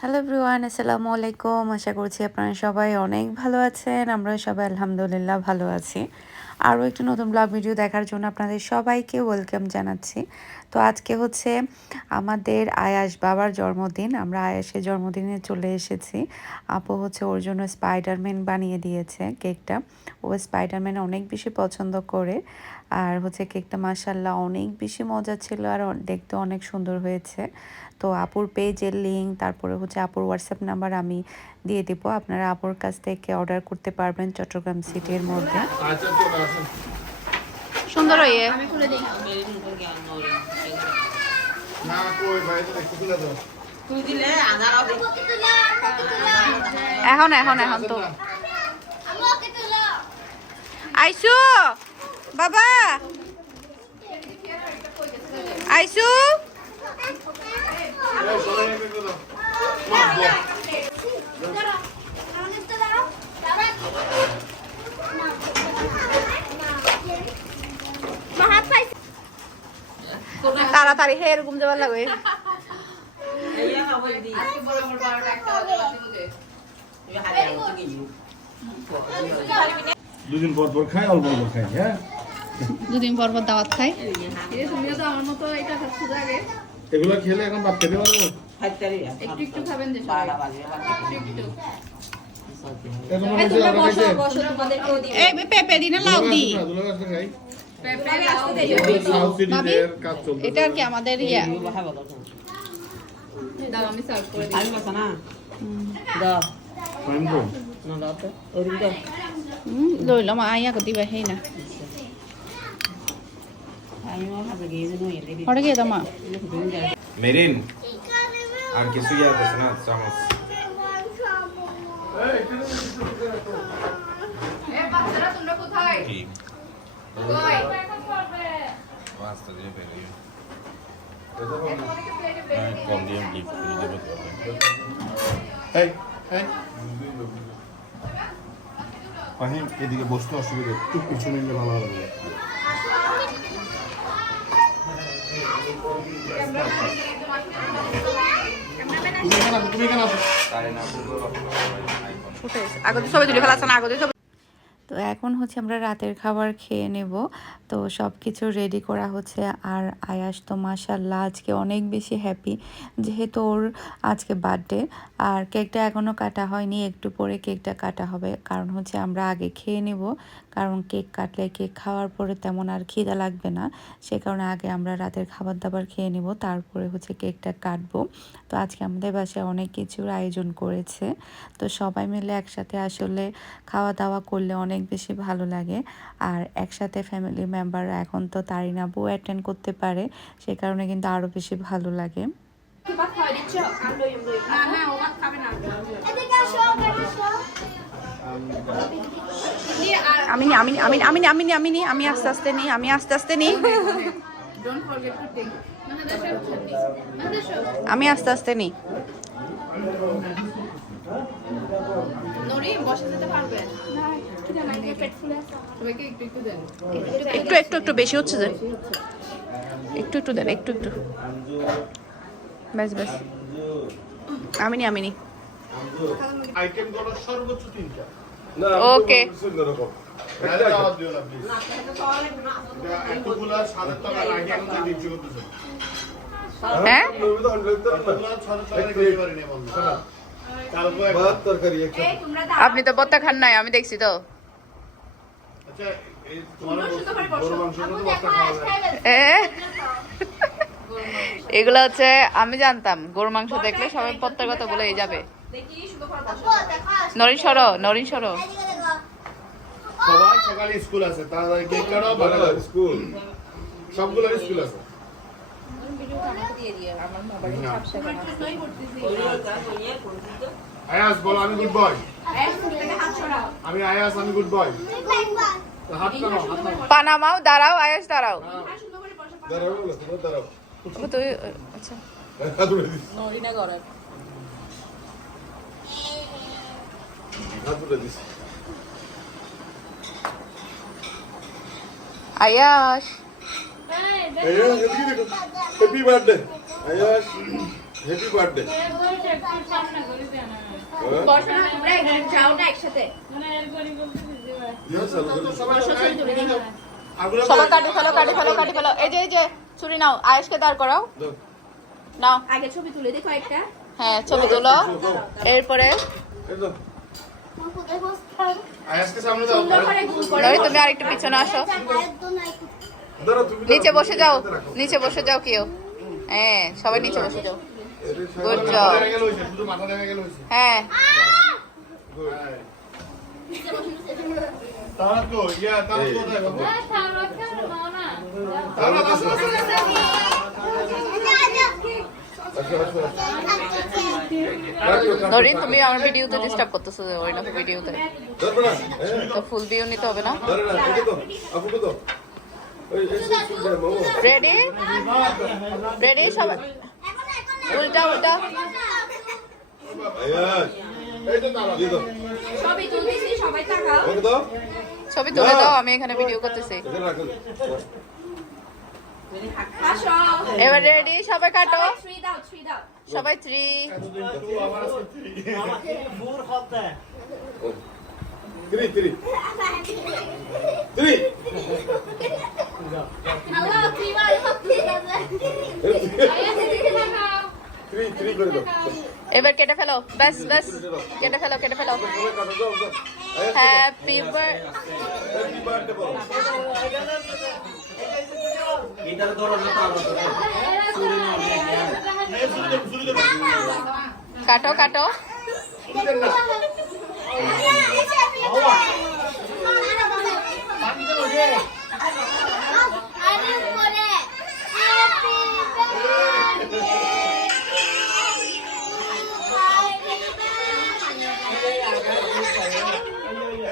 Hello ব্রুয়ান আসসালামু আলাইকুম আশা করছি আপনারা সবাই অনেক ভালো আছেন। আমরা সবাই আলহামদুলিল্লাহ ভালো আছি। আরও একটি নতুন ব্লগ ভিডিও দেখার জন্য আপনাদের সবাইকে ওয়েলকাম জানাচ্ছি। তো আজকে হচ্ছে আমাদের আয়াস বাবার জন্মদিন। আমরা আয়াসের জন্মদিনে চলে এসেছি। আপু হচ্ছে ওর জন্য স্পাইডারম্যান বানিয়ে দিয়েছে কেকটা ও স্পাইডারম্যান অনেক বেশি পছন্দ করে। আর হচ্ছে কেকটা মাসাল্লাহ অনেক বেশি মজা ছিল আর দেখতে অনেক সুন্দর হয়েছে। তো আপুর পেজের লিঙ্ক তারপরে হচ্ছে আপুর হোয়াটসঅ্যাপ নাম্বার আমি দিয়ে দিব। আপনারা আপুর কাছ থেকে অর্ডার করতে পারবেন চট্টগ্রাম সিটির মধ্যে। সুন্দর হয়ে। এখন এখন এখন তো। আইসু! বাবা। আইসু। তাড়াতাড়ি হে, এরকম যাবার লাগবে। দুদিন পর পর খাই, অল্প অল্প খাই হ্যাঁ? দুদিন পর পর দাওয়াত খাই। এগুলো খেলে এখন বাদ খেতে পারব? পেঁপে দিনে লাউ দি। এটা আর কি আমাদের ইয়া। লইলাম আইয়া কো দিবা হেই না ওটা কি দামা মেরিন আর কিছু ইয়াদ আছে না চামচ কি রাস্তা দিয়ে বেরিয়ে আমি কম দিয়ে গিফট করে দেবো এই এই ফাহিম এদিকে বসতে অসুবিধা একটু পিছনে নিলে ভালো হবে তুমি এখানে আসো, তুমি এখানে না আগে সবাই তুলে ফেলাছ না আগে সবাই তো এখন হচ্ছে আমরা রাতের খাবার খেয়ে নেব। তো সব কিছু রেডি করা হচ্ছে। আর আয়াস তো মাসাল্লাহ আজকে অনেক বেশি হ্যাপি যেহেতু ওর আজকে বার্থডে আর কেকটা এখনও কাটা হয়নি, একটু পরে কেকটা কাটা হবে। কারণ হচ্ছে আমরা আগে খেয়ে নেব। কারণ কেক কাটলে কেক খাওয়ার পরে তেমন আর খিদা লাগবে না। সে কারণে আগে আমরা রাতের খাবার দাবার খেয়ে নেব। তারপরে হচ্ছে কেকটা কাটবো। তো আজকে আমাদের বাসায় অনেক কিছুর আয়োজন করেছে। তো সবাই মিলে একসাথে আসলে খাওয়া দাওয়া করলে অনেক বেশি ভালো লাগে। আর একসাথে ফ্যামিলি মেম্বাররা এখন তো তারিনা বউ অ্যাটেন্ড করতে পারে সে কারণে কিন্তু আরও বেশি ভালো লাগে। আমি নি আমি নি আমি আমি নি আমি নি আমি নি আমি আস্তে আস্তে নি আমি আস্তে আস্তে নি। আমি আস্তে আস্তে নি। একটু একটু একটু বেশি হচ্ছে যে। একটু একটু দেন একটু একটু। ব্যাস ব্যাস। আমি নি আমি নি আইটেমগুলো সর্বোচ্চ তিনটা ওকে। হ্যাঁ একটা- আপনি তো বত্তা খান নাই আমি দেখছি তো আচ্ছা, এই তোমার গরু মাংসটা তো বাচ্চা খাওয়া যায়। এ এগুলো হচ্ছে আমি জানতাম গরুর মাংস দেখলে সবাই পত্তার কথা বলে যাবে। নরিন সরো নরিন সরো। সবাই সকালে স্কুল আছে তাড়াতাড়ি কেক কাটো বানাও স্কুল। সবগুলোর স্কুল আছে। আয়াস বলো আমি গুড বয় আমি আয়াস আমি গুড বয় পানামাও দাঁড়াও আয়াস দাঁড়াও। তুই আচ্ছা। Ayas. Happy birthday Ayas happy birthday সবাই কাটি ফেলো কাটি ফেলো কাটি ফেলো। এই যে এই যে ছুরি নাও আয়েশকে দাঁড় করাও। নাও। আগে ছবি তুলে দেখো একটা হ্যাঁ ছবি তুলো। এরপরে? তুমি আরেকটু পিছনে আসো। নিচে বসে যাও নিচে বসে যাও কেউ। হ্যাঁ সবাই নিচে বসে যাও। গুড জব দেখা গেল হইছে শুধু মাথা দেখা গেল হইছে হ্যাঁ। বাস নরিন তুমি আমার ভিডিওতে ডিস্টার্ব করতেছো ওই না ভিডিওতে। তো ফুল ভিউ নিতে হবে না? রেডি রেডি সবাই? উল্টা উল্টা। ছবি তুলে দাও আমি এখানে ভিডিও করতেছি। এবার রেডি সবাই কাটো। সবাই থ্রি Three। এবার কেটে ফেলো। ব্যাস ব্যাস। কেটে ফেলো কেটে ফেলো। হ্যাপি happy birthday কাটো কাটো।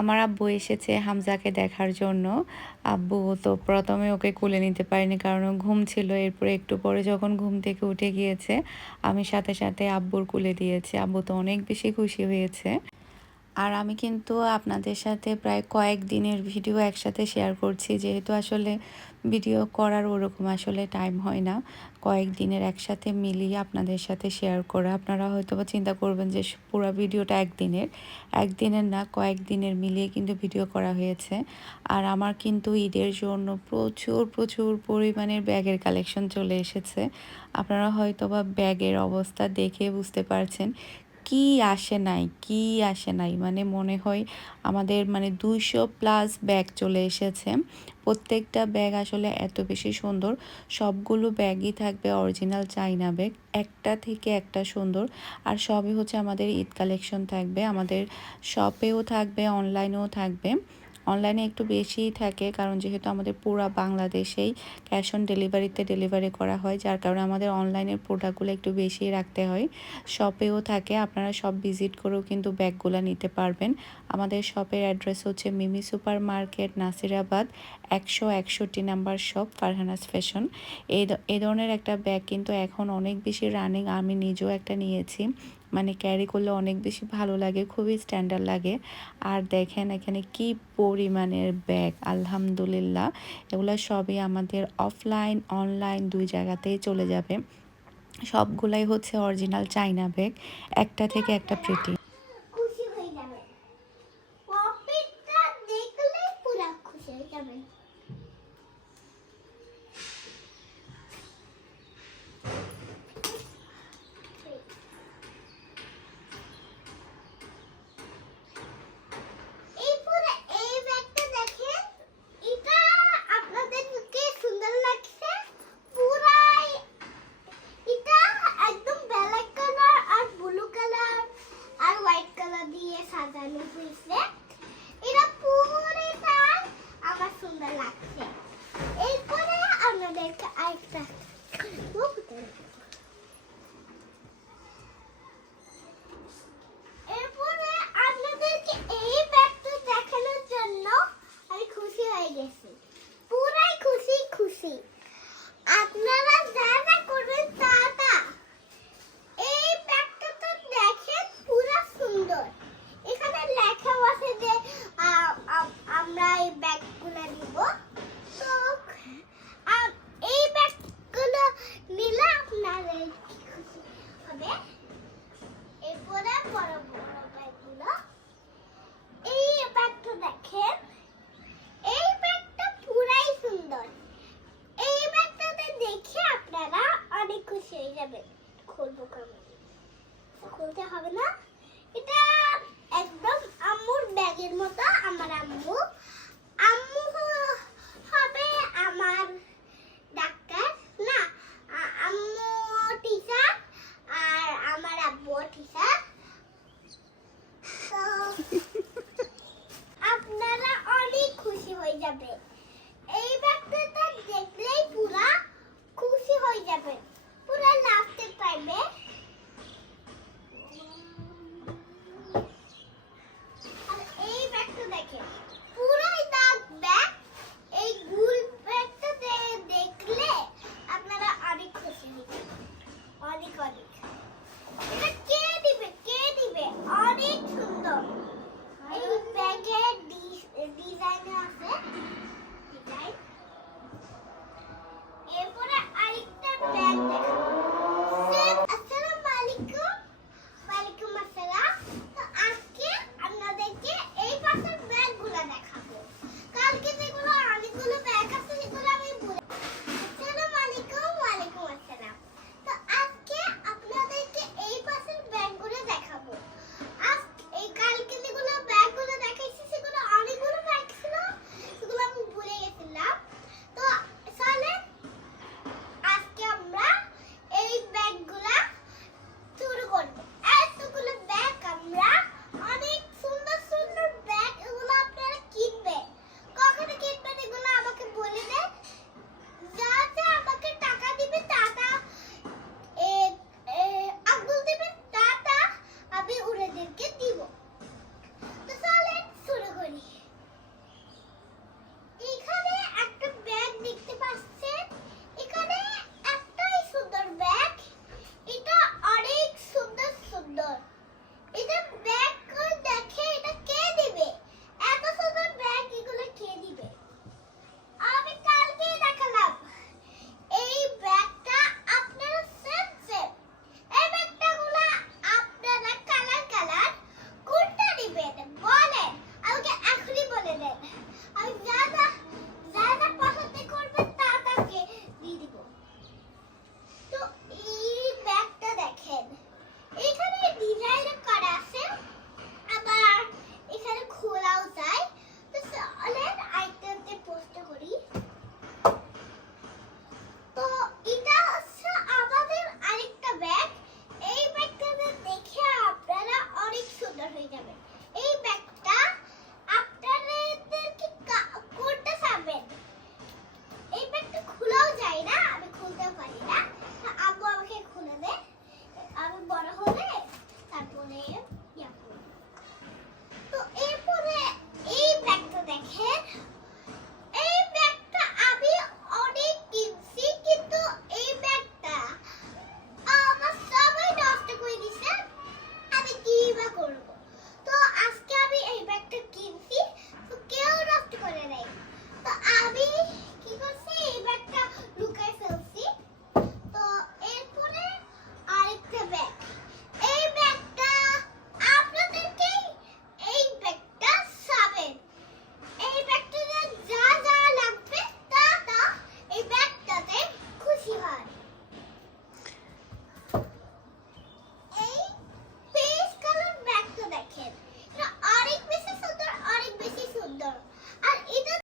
আমার আব্বু এসেছে হামজাকে দেখার জন্য। আব্বু তো প্রথমে ওকে কুলে নিতে পারিনি কারণ ও ঘুম ছিল। এরপরে একটু পরে যখন ঘুম থেকে উঠে গিয়েছে, আমি সাথে সাথে আব্বুর কুলে দিয়েছি। আব্বু তো অনেক বেশি খুশি হয়েছে। আর আমি কিন্তু আপনাদের সাথে প্রায় কয়েক দিনের ভিডিও একসাথে শেয়ার করছি। যেহেতু আসলে ভিডিও করার ওরকম আসলে টাইম হয় না। কয়েক দিনের একসাথে মিলিয়ে আপনাদের সাথে শেয়ার করা। আপনারা হয়তো বা চিন্তা করবেন যে পুরো ভিডিওটা একদিনের। একদিনের না, কয়েক দিনের মিলিয়ে কিন্তু ভিডিও করা হয়েছে। আর আমার কিন্তু ঈদের জন্য প্রচুর প্রচুর পরিমাণের ব্যাগের কালেকশন চলে এসেছে। আপনারা হয়তো বা ব্যাগের অবস্থা দেখে বুঝতে পারছেন কি আসে নাই, কি আসে নাই? মানে মনে হয় আমাদের মানে দুইশো প্লাস ব্যাগ চলে এসেছে। প্রত্যেকটা ব্যাগ আসলে এত বেশি সুন্দর। সবগুলো ব্যাগই থাকবে অরিজিনাল চাইনা ব্যাগ একটা থেকে একটা সুন্দর। আর সবই হচ্ছে আমাদের ঈদ কালেকশন থাকবে। আমাদের শপেও থাকবে অনলাইনেও থাকবে। অনলাইনে একটু বেশিই থাকে, কারণ যেহেতু আমাদের পুরো বাংলাদেশেই ক্যাশ অন ডেলিভারিতে ডেলিভারি করা হয়, যার কারণে আমাদের অনলাইনের প্রোডাক্টগুলো একটু বেশি রাখতে হয়। শপেও থাকে, আপনারা সব ভিজিট করেও কিন্তু ব্যাগগুলো নিতে পারবেন। আমাদের শপের অ্যাড্রেস হচ্ছে মিমি সুপার মার্কেট নাসিরাবাদ, একশো একষট্টি নাম্বার শপ ফারহানাস ফ্যাশন এই ধরনের একটা ব্যাগ কিন্তু এখন অনেক বেশি রানিং আমি নিজেও একটা নিয়েছি। মানে ক্যারি করলে অনেক বেশি ভালো লাগে, খুবই স্ট্যান্ডার্ড লাগে। আর দেখেন এখানে কি পরিমাণের ব্যাগ আলহামদুলিল্লাহ। এগুলো সবই আমাদের অফলাইন অনলাইন দুই জায়গাতেই চলে যাবে। সবগুলাই হচ্ছে অরিজিনাল চাইনা ব্যাগ একটা থেকে একটা প্রিটি